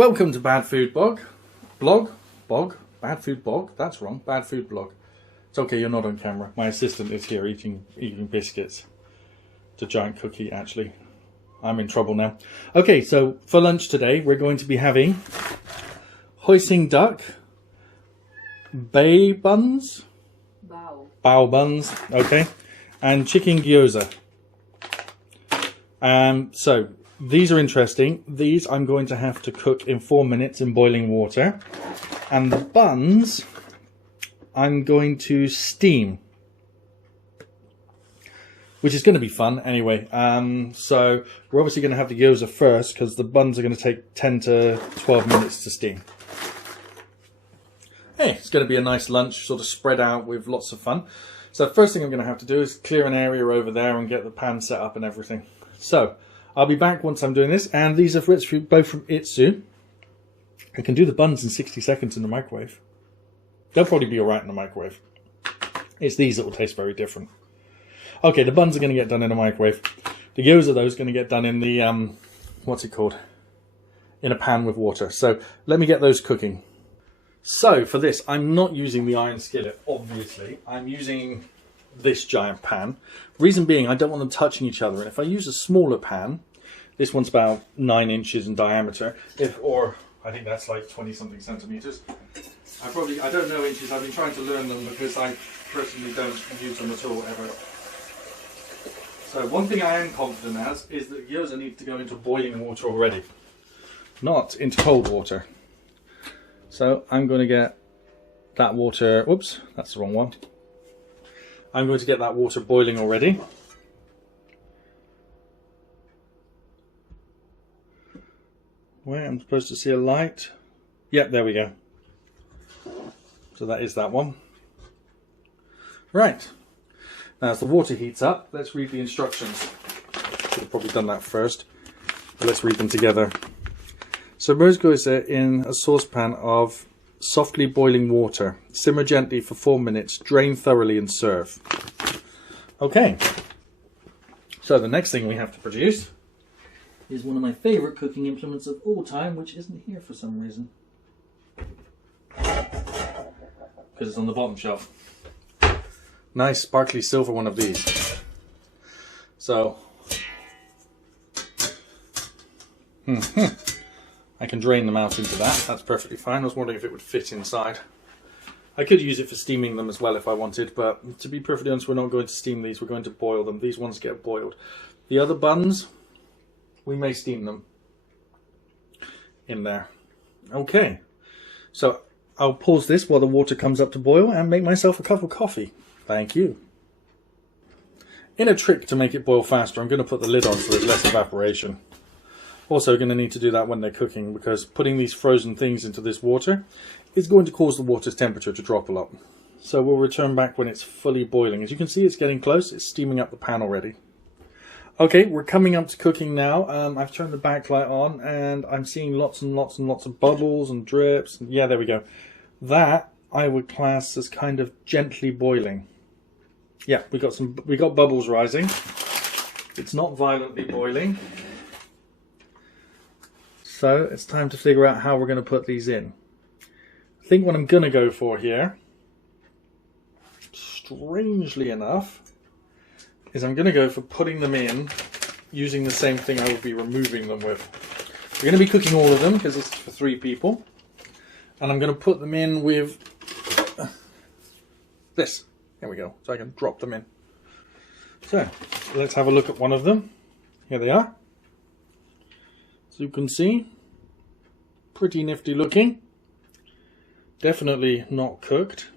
Welcome to Bad Food Bad Food Blog. That's wrong. Bad Food Blog. It's okay. You're not on camera. My assistant is here eating biscuits. It's a giant cookie, actually. I'm in trouble now. Okay, so for lunch today, we're going to be having Hoisin Duck Bao Buns. Bao Buns. Okay, and Chicken Gyoza. So these are interesting. These I'm going to have to cook in 4 minutes in boiling water. And the buns I'm going to steam, which is going to be fun anyway. So we're obviously going to have the gyoza first because the buns are going to take 10 to 12 minutes to steam. Hey, it's going to be a nice lunch, sort of spread out with lots of fun. So the first thing I'm going to have to do is clear an area over there and get the pan set up and everything. So I'll be back once I'm doing this, and these are both from Itsu. I can do the buns in 60 seconds in the microwave. They'll probably be alright in the microwave. It's these that will taste very different. Okay, the buns are going to get done in the microwave. The gyoza, though, is going to get done in the, what's it called? In a pan with water. So let me get those cooking. So for this, I'm not using the iron skillet, obviously. I'm using this giant pan. Reason being, I don't want them touching each other. And if I use a smaller pan, this one's about 9 inches in diameter, or I think that's like 20-something centimeters. I don't know inches. I've been trying to learn them because I personally don't use them at all ever. So one thing I am confident as is that gyoza needs to go into boiling water already, not into cold water. So I'm going to get that water. Whoops, that's the wrong one. I'm going to get that water boiling already. Where I'm supposed to see a light. Yep, there we go. So that is that one. Right. Now as the water heats up, let's read the instructions. Should have probably done that first. But let's read them together. Submerge gyoza in a saucepan of softly boiling water. Simmer gently for 4 minutes. Drain thoroughly and serve. Okay. So the next thing we have to produce is one of my favourite cooking implements of all time, which isn't here for some reason. Because it's on the bottom shelf. Nice sparkly silver one of these. So, I can drain them out into that. That's perfectly fine. I was wondering if it would fit inside. I could use it for steaming them as well if I wanted, but to be perfectly honest, we're not going to steam these. We're going to boil them. These ones get boiled. The other buns, we may steam them in there. Okay, so I'll pause this while the water comes up to boil and make myself a cup of coffee. Thank you. In a trick to make it boil faster, I'm going to put the lid on so there's less evaporation. Also going to need to do that when they're cooking, because putting these frozen things into this water is going to cause the water's temperature to drop a lot. So we'll return back when it's fully boiling. As you can see, it's getting close. It's steaming up the pan already. Okay, we're coming up to cooking now. I've turned the backlight on and I'm seeing lots and lots and lots of bubbles and drips. Yeah, there we go. That I would class as kind of gently boiling. Yeah, we got bubbles rising. It's not violently boiling. So it's time to figure out how we're going to put these in. I think what I'm going to go for here, strangely enough, is I'm going to go for putting them in using the same thing I would be removing them with. We're going to be cooking all of them because this is for 3 people. And I'm going to put them in with this. There we go. So I can drop them in. So let's have a look at one of them. Here they are. So you can see, pretty nifty looking. Definitely not cooked.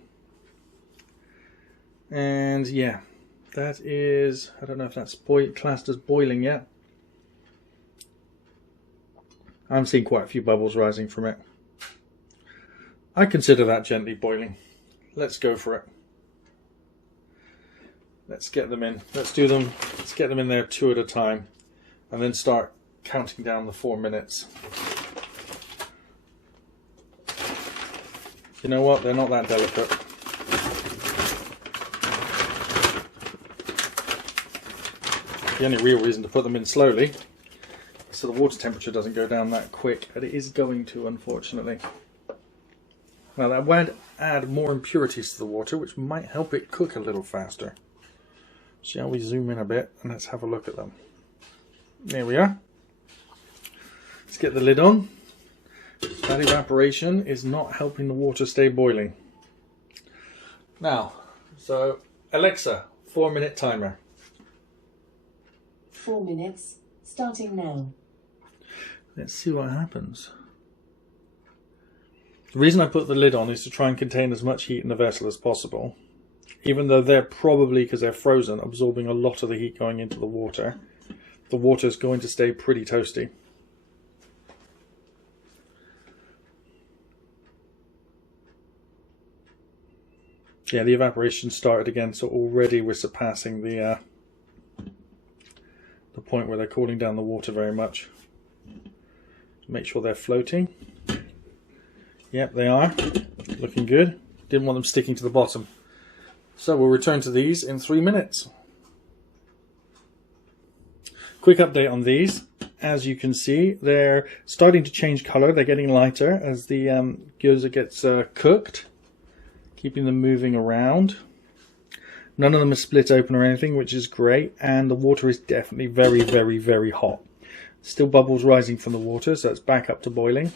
And yeah, that is, I don't know if that's classed as boiling yet. I'm seeing quite a few bubbles rising from it. I consider that gently boiling. Let's go for it. Let's get them in. Let's get them in there 2 at a time. And then start counting down the 4 minutes. You know what? They're not that delicate. The only real reason to put them in slowly is so the water temperature doesn't go down that quick, but it is going to, unfortunately. Now that would add more impurities to the water, which might help it cook a little faster. Shall we zoom in a bit and let's have a look at them. There we are. Let's get the lid on. That evaporation is not helping the water stay boiling. Now, so Alexa, 4-minute timer. 4 minutes, starting now. Let's see what happens. The reason I put the lid on is to try and contain as much heat in the vessel as possible. Even though they're probably, because they're frozen, absorbing a lot of the heat going into the water is going to stay pretty toasty. Yeah, the evaporation started again, so already we're surpassing the point where they're cooling down the water very much. Make sure they're floating. Yep, they are. Looking good. Didn't want them sticking to the bottom. So we'll return to these in 3 minutes. Quick update on these. As you can see, they're starting to change color. They're getting lighter as the gyoza gets cooked. Keeping them moving around. None of them are split open or anything, which is great. And the water is definitely very, very, very hot. Still bubbles rising from the water, so it's back up to boiling.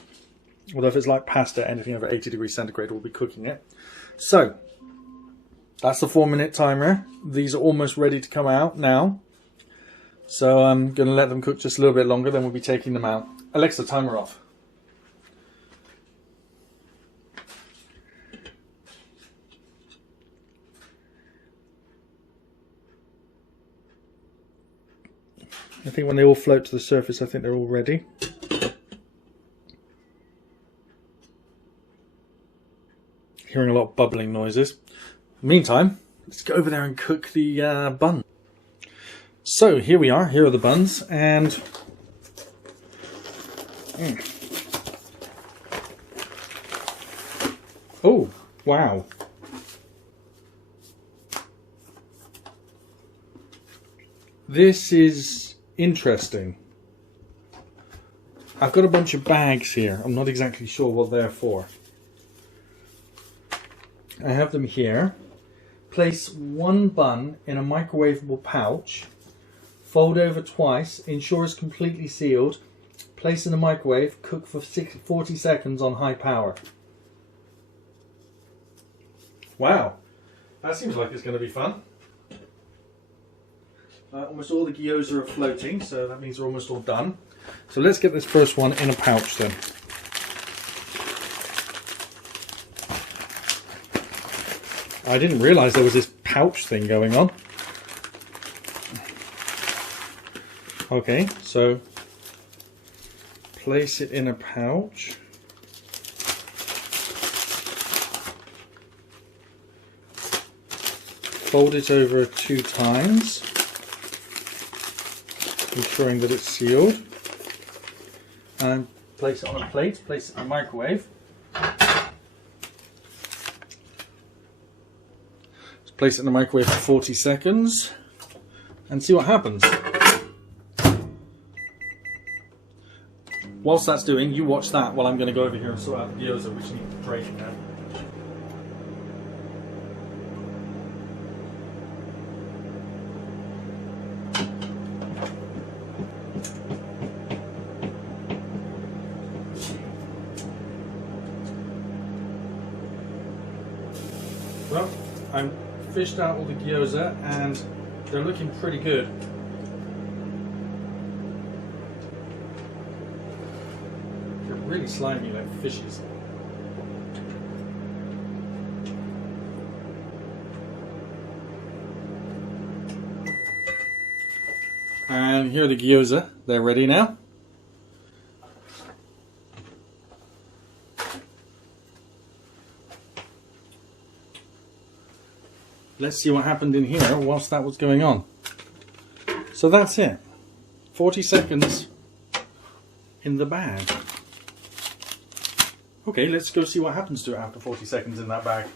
Although if it's like pasta, anything over 80 degrees centigrade will be cooking it. So, that's the 4-minute timer. These are almost ready to come out now. So I'm going to let them cook just a little bit longer, then we'll be taking them out. Alexa, timer off. I think when they all float to the surface, I think they're all ready. Hearing a lot of bubbling noises. Meantime, let's go over there and cook the bun. So here we are. Here are the buns, and oh wow! This is interesting. I've got a bunch of bags here. I'm not exactly sure what they're for. I have them here. Place one bun in a microwavable pouch. Fold over twice. Ensure it's completely sealed. Place in the microwave. Cook for 40 seconds on high power. Wow. That seems like it's going to be fun. Almost all the gyoza are floating, so that means they're almost all done. So let's get this first one in a pouch then. I didn't realise there was this pouch thing going on. Okay, so place it in a pouch. Fold it over 2 times, ensuring that it's sealed. And place it on a plate, place it in the microwave. Place it in the microwave for 40 seconds and see what happens. Whilst that's doing, you watch that while I'm going to go over here and sort out the gyoza, which need draining now. Well, I'm fished out all the gyoza and they're looking pretty good. They're really slimy like fishes. And here are the gyoza. They're ready now. Let's see what happened in here whilst that was going on. So that's it. 40 seconds in the bag. Okay, let's go see what happens to it after 40 seconds in that bag.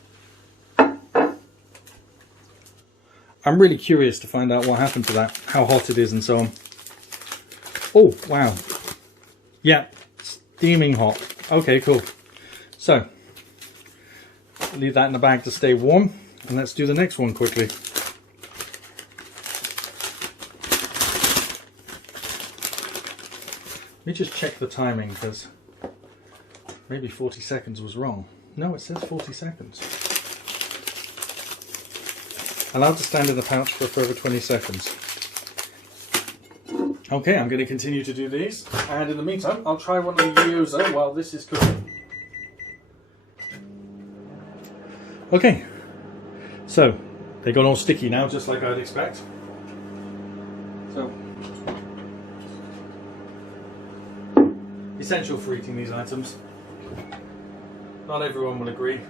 I'm really curious to find out what happened to that, how hot it is and so on. Oh, wow. Yeah, steaming hot. Okay, cool. So, leave that in the bag to stay warm, and let's do the next one quickly. Let me just check the timing, because maybe 40 seconds was wrong. No, it says 40 seconds. Allowed to stand in the pouch for a further 20 seconds. Okay, I'm going to continue to do these, and in the meantime, I'll try one of the gyoza while this is cooking. Okay, so they got all sticky now, just like I'd expect. So, essential for eating these items. Not everyone will agree.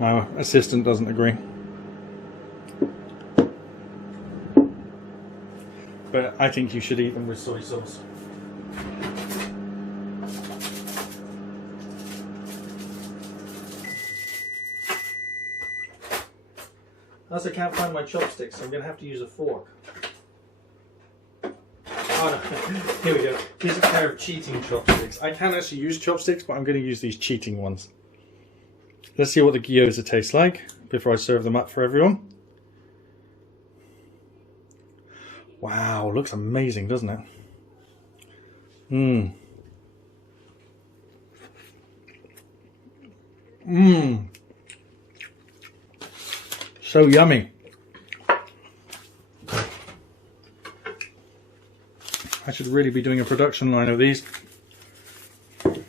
Our assistant doesn't agree. But I think you should eat them with soy sauce. As I can't find my chopsticks, I'm going to have to use a fork. Oh no, here we go. Here's a pair of cheating chopsticks. I can actually use chopsticks, but I'm going to use these cheating ones. Let's see what the gyoza tastes like before I serve them up for everyone. Wow, looks amazing, doesn't it? Mmm. Mmm. So yummy. I should really be doing a production line of these. Do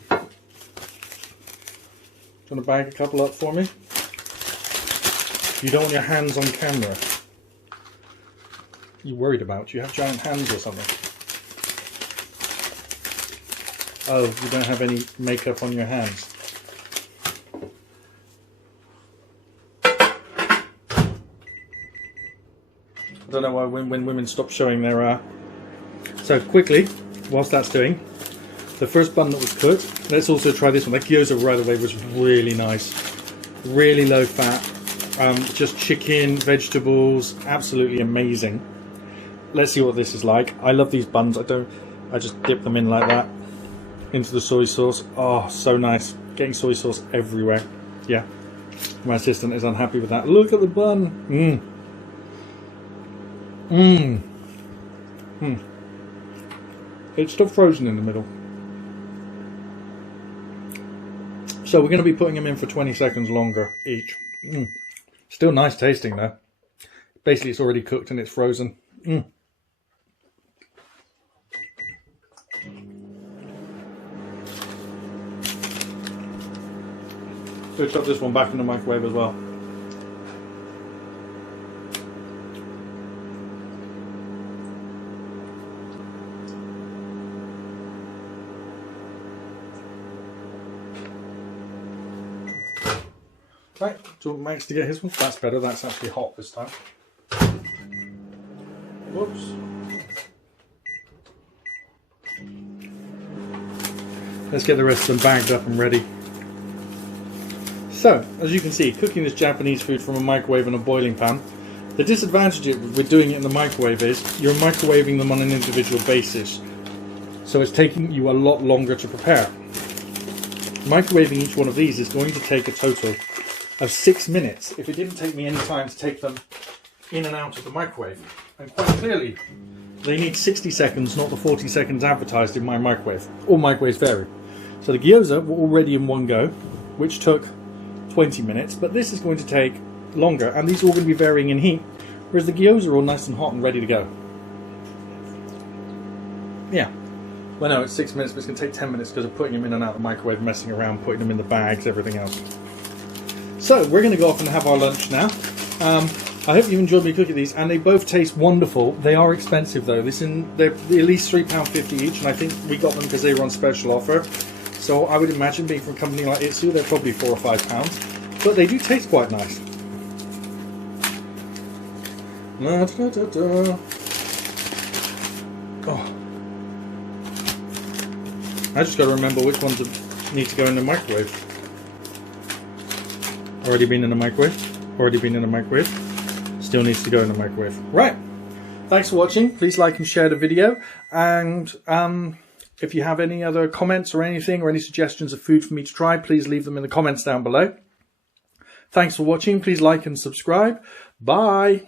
you want to bag a couple up for me? You don't want your hands on camera. You worried about? You have giant hands or something? Oh, you don't have any makeup on your hands. I don't know why when women stop showing their So quickly, whilst that's doing, the first bun that was cooked, let's also try this one. The gyoza right away was really nice. Really low fat. Just chicken, vegetables, absolutely amazing. Let's see what this is like. I love these buns. I just dip them in like that into the soy sauce. Oh, so nice. Getting soy sauce everywhere. Yeah. My assistant is unhappy with that. Look at the bun. Mmm. Mmm. Mmm. It's still frozen in the middle. So we're going to be putting them in for 20 seconds longer each. Mm. Still nice tasting though. Basically it's already cooked and it's frozen. Mm. So chuck this one back in the microwave as well. Right, do you want Max to get his one? That's better, that's actually hot this time. Whoops. Let's get the rest of them bagged up and ready. So, as you can see, cooking this Japanese food from a microwave and a boiling pan, the disadvantage with doing it in the microwave is you're microwaving them on an individual basis. So it's taking you a lot longer to prepare. Microwaving each one of these is going to take a total of 6 minutes if it didn't take me any time to take them in and out of the microwave. And quite clearly, they need 60 seconds, not the 40 seconds advertised in my microwave. All microwaves vary. So the gyoza were already in one go, which took 20 minutes, but this is going to take longer, and these are all going to be varying in heat, whereas the gyoza are all nice and hot and ready to go. Yeah. Well, no, it's 6 minutes, but it's going to take 10 minutes because of putting them in and out of the microwave, messing around, putting them in the bags, everything else. So we're going to go off and have our lunch now. I hope you enjoyed me cooking these, and they both taste wonderful. They are expensive though. They're at least £3.50 each, and I think we got them because they were on special offer. So I would imagine, being from a company like Itsu, they're probably £4 or £5, but they do taste quite nice. Da, da, da, da. Oh, I just got to remember which ones need to go in the microwave. Already been in the microwave. Already been in the microwave. Still needs to go in the microwave. Right. Thanks for watching. Please like and share the video. And if you have any other comments or anything or any suggestions of food for me to try, please leave them in the comments down below. Thanks for watching. Please like and subscribe. Bye.